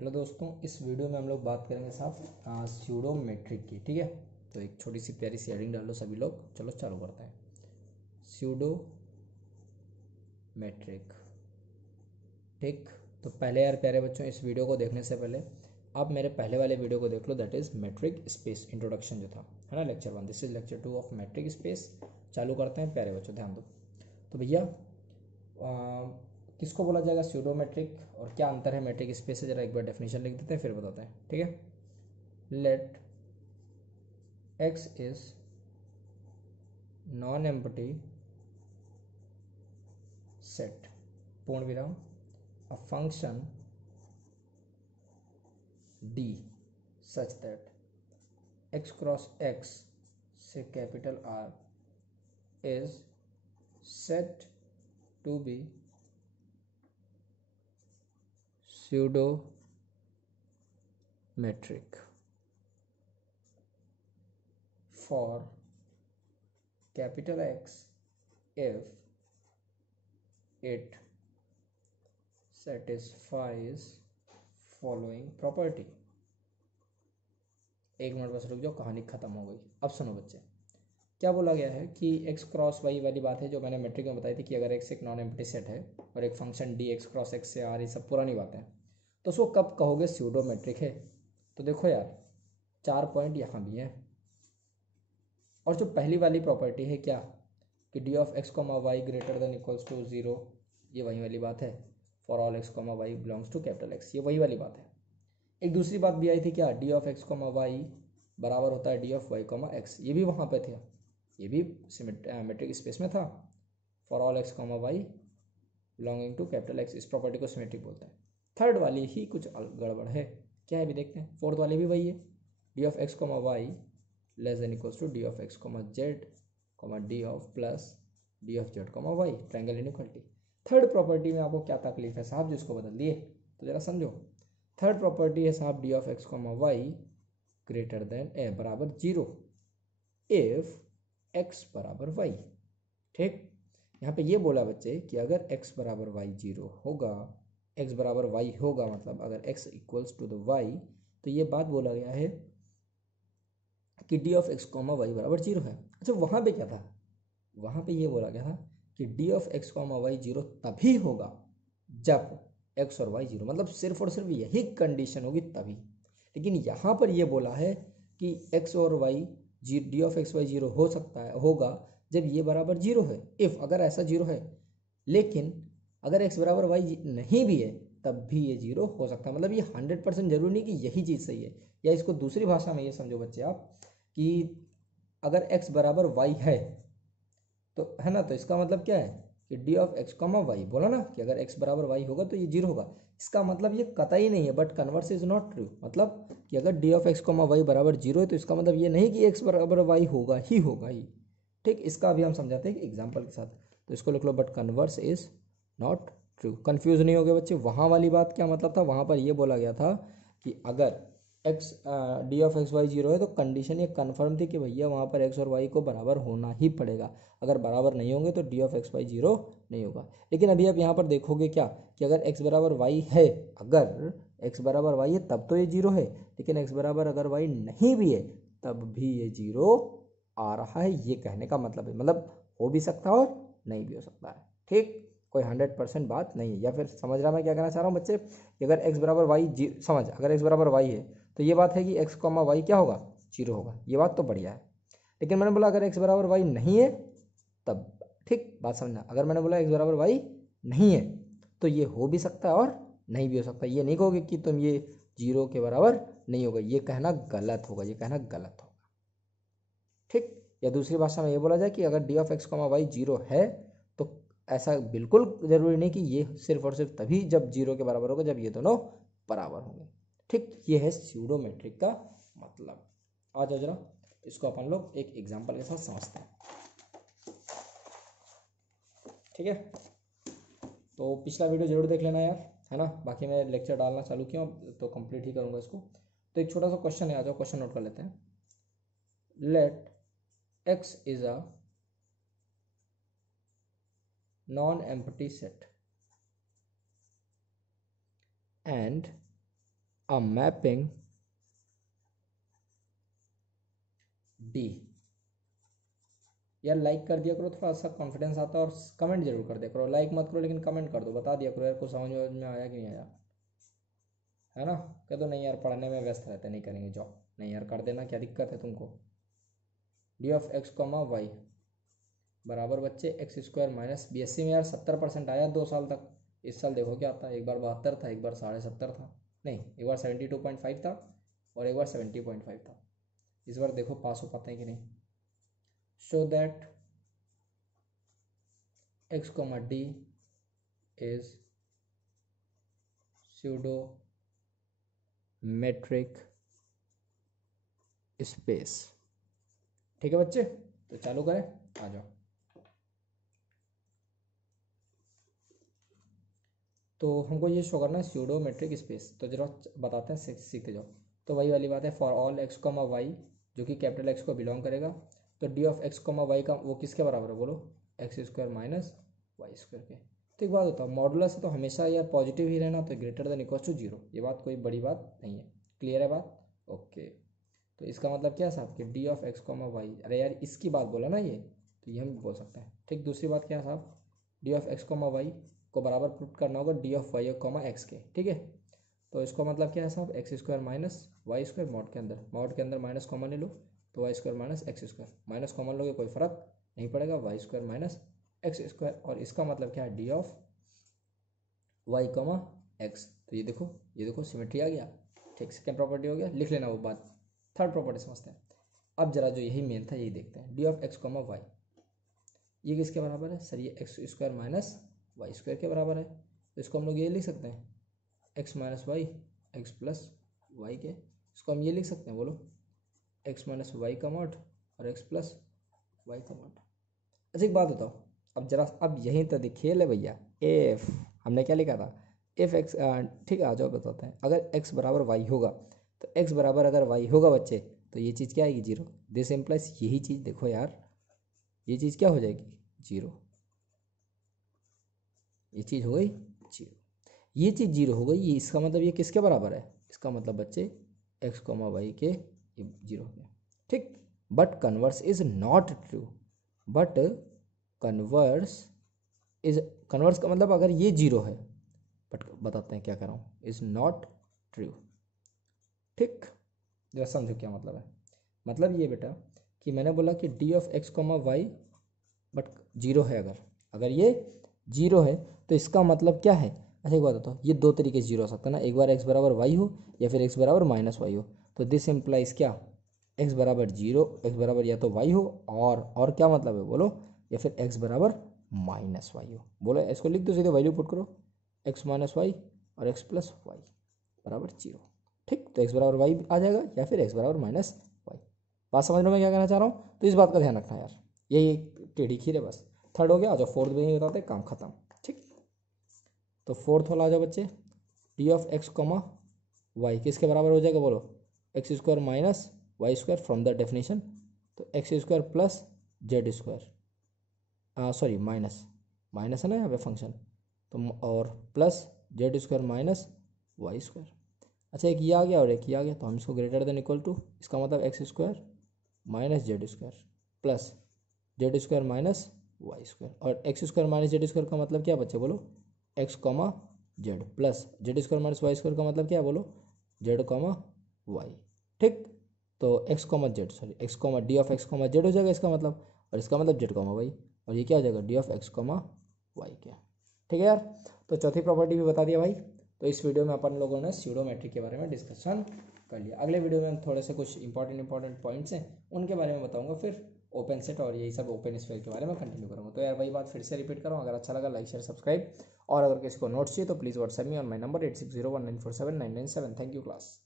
Hello दोस्तों, इस video में हम लोग बात करेंगे साहब स्यूडो मेट्रिक की। ठीक है, तो एक छोटी सी प्यारी सी हेडिंग डाल लो सभी लोग। चलो चालू करते हैं। Pseudo metric. ठीक, तो पहले यार प्यारे बच्चों, इस वीडियो को देखने से पहले आप मेरे पहले वाले वीडियो को देख लो, that is metric space introduction जो था, है ना, lecture 1। This is lecture 2 of metric space. चालू करते हैं प्यारे बच्चों, ध्यान दो। तो भैया किसको बोला जाएगा स्यूडो मेट्रिक, और क्या अंतर है मेट्रिक स्पेस से, जरा एक बार डेफिनेशन लिख देते हैं फिर बताते हैं। ठीक है, let x is non-empty set पूर्ण विराम a function d such that x cross x से capital R is set to be pseudo metric for capital X if it satisfies following property। एक मिनट बस रुक जाओ, कहानी खत्म हो गई। अब सुनो बच्चे, क्या बोला गया है कि x क्रॉस y वाली बात है जो मैंने मेट्रिक में बताई थी कि अगर x एक नॉन एम्प्टी सेट है और एक function d x cross x से r, ये सब पुरानी बातें हैं, तो उसको कब कहोगे स्यूडो मेट्रिक है। तो देखो यार, 4 पॉइंट यहाँ भी हैं। और जो पहली वाली प्रॉपर्टी है क्या, कि d of x comma Y greater than equals to 0, ये वही वाली बात है। For all x comma y belongs to capital x, ये वही वाली बात है। एक दूसरी बात भी आई थी क्या, d of x comma y बराबर होता है d of y comma x, ये भी वहाँ पे थे, ये भी मेट्रिक स्पेस में था। For all x comma y belonging to capital x, इस प्रॉपर्टी को सिमेट्रिक बोलते हैं। थर्ड वाली ही कुछ गड़बड़ है, क्या है भी देखते हैं। फोर्थ वाली भी वही है, d of x comma y less than equals to d of x comma z comma D of plus d of z comma y, triangle inequality. Third property में आपको क्या तकलीफ है साहब जिसको बदल दिए, तो जरा समझो। थर्ड प्रॉपर्टी है साहब D of x comma Y greater than a बराबर 0 इफ एक्स बराबर वाई। ठीक, यहाँ पे ये बोला बच्चे कि अगर x बराबर वाई 0 होगा, x बराबर वाई होगा, मतलब अगर x equals to the y, तो ये बात बोला गया है कि d of x comma y बराबर 0 है। अच्छा, वहाँ पे क्या था, वहाँ पे ये बोला गया था कि d of x comma y 0 तभी होगा जब x और y 0, मतलब सिर्फ और सिर्फ यही कंडीशन होगी तभी। लेकिन यहाँ पर ये बोला है कि x और y d of x y 0 हो सकता है, होगा जब ये बराबर 0 है, इफ़ अगर ऐसा 0 है। लेकिन अगर x बराबर वाई नहीं भी है तब भी ये 0 हो सकता है। मतलब ये 100% जरूरी नहीं कि यही चीज़ सही है। या इसको दूसरी भाषा में ये समझो बच्चे आप, कि अगर x बराबर वाई है तो, है ना, तो इसका मतलब क्या है कि d of x comma y, बोला ना कि अगर x बराबर वाई होगा तो ये 0 होगा। इसका मतलब ये कतई नहीं है, but converse is not true. मतलब कि अगर d of x comma y बराबर 0 है तो इसका मतलब ये नहीं कि x बराबर वाई होगा ही। ठीक, इसका अभी हम समझाते हैं एग्जाम्पल के साथ। तो इसको लिख लो, but converse is not true. Confuse नहीं हो गए बच्चे, वहाँ वाली बात क्या मतलब था, वहाँ पर यह बोला गया था कि अगर x d of x y 0 है तो कंडीशन ये कन्फर्म थी कि भैया वहाँ पर x और y को बराबर होना ही पड़ेगा। अगर बराबर नहीं होंगे तो डी ऑफ एक्स वाई 0 नहीं होगा। लेकिन अभी आप यहाँ पर देखोगे क्या, कि अगर x बराबर y है, अगर x बराबर y है तब तो ये 0 है, लेकिन x बराबर अगर y नहीं भी है तब भी ये 0 आ रहा है। ये कहने का मतलब है, मतलब हो भी सकता है और नहीं भी हो सकता है। ठीक, कोई 100% बात नहीं है। या फिर समझ रहा मैं क्या कहना चाह रहा हूँ बच्चे, कि अगर x बराबर वाई समझ, अगर x बराबर वाई है तो ये बात है कि x कॉमा वाई क्या होगा, 0 होगा। ये बात तो बढ़िया है। लेकिन मैंने बोला अगर x बराबर वाई नहीं है तब, ठीक बात समझना, अगर मैंने बोला x बराबर वाई नहीं है तो ये हो भी सकता है और नहीं भी हो सकता है। ये नहीं कहोगे कि तुम ये 0 के बराबर नहीं होगा, ये कहना गलत होगा, ये कहना गलत होगा। ठीक, या दूसरी भाषा में ये बोला जाए कि अगर d of x comma y 0 है तो ऐसा बिल्कुल जरूरी नहीं कि ये सिर्फ और सिर्फ तभी जब 0 के बराबर होगा जब ये दोनों बराबर होंगे। ठीक, ये है स्यूडो मेट्रिक का मतलब। आ जाओ जरा, इसको अपन लोग एक एग्जांपल के साथ समझते हैं। ठीक है, तो पिछला वीडियो जरूर देख लेना यार, है ना। बाकी मैं लेक्चर डालना चालू किया तो कंप्लीट ही करूँगा इसको। तो एक छोटा सा क्वेश्चन है, आ जाओ क्वेश्चन नोट कर लेते हैं। Let x is a non-empty set and a mapping D। यार लाइक कर दिया करो, थोड़ा सा कॉन्फिडेंस आता है, और कमेंट जरूर कर दिया करो, लाइक मत करो लेकिन कमेंट कर दो, बता दिया करो यार कुछ समझ में आया कि नहीं आया, है ना। कह दो नहीं यार पढ़ने में व्यस्त रहते नहीं करेंगे जॉब, नहीं यार कर देना, क्या दिक्कत है तुमको। D of x comma y बराबर बच्चे एक्स स्क्वायर माइनस, बीएससी में यार 70% आया 2 साल तक, इस साल देखो क्या आता है, एक बार 72 था, एक बार 70.5 था, नहीं एक बार 72.5 था और एक बार 70.5 था, इस बार देखो पास हो पाते हैं कि नहीं। Show that x comma d is pseudo metric space. ठीक है बच्चे, तो चालू करें, आ जाओ। तो हमको ये शो करना है स्यूडो मेट्रिक स्पेस, तो जरा बताते हैं, सीखते जाओ। तो वही वाली बात है, for all x comma y जो कि कैपिटल एक्स को बिलोंग करेगा, तो d of x comma y का वो किसके बराबर है बोलो, x square minus Y square के। तो एक बात होता है, मॉडुलस है तो हमेशा यार पॉजिटिव ही रहना, तो ग्रेटर देन इक्वल टू 0, ये बात कोई बड़ी बात नहीं है, क्लियर है बात, ओके। तो इसका मतलब क्या है साहब कि d of x comma y, अरे यार इसकी बात बोला ना ये, तो ये हम बोल सकते हैं। ठीक, दूसरी बात क्या है साहब, D of x comma y को बराबर पुट करना होगा d of y comma x के, ठीक है। तो इसका मतलब क्या है साहब, x square minus Y square, mod के अंदर माइनस कॉमन ले लो, तो y square minus x square, minus common लोगे कोई फर्क नहीं पड़ेगा, y square minus x square, और इसका मतलब क्या है d of y comma x. तो ये देखो सिमेट्री आ गया। ठीक, सेकेंड प्रॉपर्टी हो गया, लिख लेना वो बात। थर्ड प्रॉपर्टी समझते हैं। अब जरा जो यही मेन था यही देखते हैं, d of x comma y ये किसके बराबर है सर, ये x square minus Y square के बराबर है, तो इसको हम लोग ये लिख सकते हैं x minus y x plus y के, इसको हम ये लिख सकते हैं बोलो एक्स माइनस वाई का मॉड और एक्स प्लस वाई का मॉड। अच्छा एक बात बताओ, अब यहीं तक खेल है भैया, एफ हमने क्या लिखा था, एफ एक्स, ठीक है आ जाओ बताते हैं। अगर एक्स बराबर वाई होगा, तो एक्स बराबर अगर वाई होगा बच्चे, तो ये चीज़ क्या आएगी 0, दिस इम्प्लाइज, यही चीज़ देखो यार, ये चीज़ क्या हो जाएगी 0, ये चीज़ हो गई 0, ये चीज़ 0 हो गई, ये इसका मतलब ये किसके बराबर है, इसका मतलब बच्चे एक्स कॉमा वाई के, ये 0 हो गया। ठीक, but converse is not true, but converse का मतलब अगर ये 0 है, बट बताते हैं क्या कर रहा हूँ, इज नॉट ट्रू। ठीक, जरा समझो क्या मतलब है, मतलब ये बेटा कि मैंने बोला कि d of x comma y but 0 है, अगर ये 0 है तो इसका मतलब क्या है। अच्छा एक बात बताओ, ये दो तरीके से 0 हो सकता है ना, एक बार एक्स बराबर वाई हो या फिर एक्स बराबर माइनस वाई हो, तो दिस इम्प्लाइज क्या, एक्स बराबर 0, एक्स बराबर या तो वाई हो और क्या मतलब है बोलो, या फिर एक्स बराबर माइनस वाई हो, बोलो इसको लिख दो सीधे, वैल्यू पुट करो एक्स माइनस वाई और एक्स प्लस वाई बराबर 0। ठीक, तो एक्स बराबर वाई आ जाएगा या फिर एक्स बराबर माइनस वाई। बात समझ लो मैं क्या कहना चाह रहा हूँ, तो इस बात का ध्यान रखना यार, यही एक टेढ़ी खीर है बस। थर्ड हो गया, आ जाओ फोर्थ भी नहीं बताते, काम खत्म। ठीक, तो फोर्थ वाला आ जाओ बच्चे, D of x comma Y किसके बराबर हो जाएगा बोलो, x square minus Y square from the definition, तो X square plus Z square, sorry minus है ना यहाँ पे फंक्शन, तो और plus Z square minus Y square. अच्छा एक ये आ गया और एक ये आ गया, तो हम इसको ग्रेटर देन इक्वल टू, इसका मतलब X square minus Z square plus Z square minus Y square, और X square minus Z square का मतलब क्या बच्चे बोलो, X comma Z plus Z square minus Y square का मतलब क्या बोलो, जेड कॉमा वाई। ठीक, तो X comma Z, sorry X comma D of x comma Z हो जाएगा इसका मतलब, और इसका मतलब जेड कॉमा वाई, और ये क्या हो जाएगा d of x comma y क्या। ठीक है यार, तो चौथी प्रॉपर्टी भी बता दिया भाई। तो इस वीडियो में अपन लोगों ने स्यूडोमेट्री के बारे में डिस्कशन कर लिया। अगले वीडियो में हम थोड़े से कुछ इंपॉर्टेंट पॉइंट्स हैं उनके बारे में बताऊंगा, फिर ओपन सेट और यही सब ओपन स्फीयर के बारे में कंटिन्यू करूँगा। तो यार वही बात फिर से रिपीट करूँ, अगर अच्छा लगा लाइक शेयर सब्सक्राइब, और अगर किसी को नोट्स चाहिए तो please WhatsApp me on my number 8601947997। Thank you class.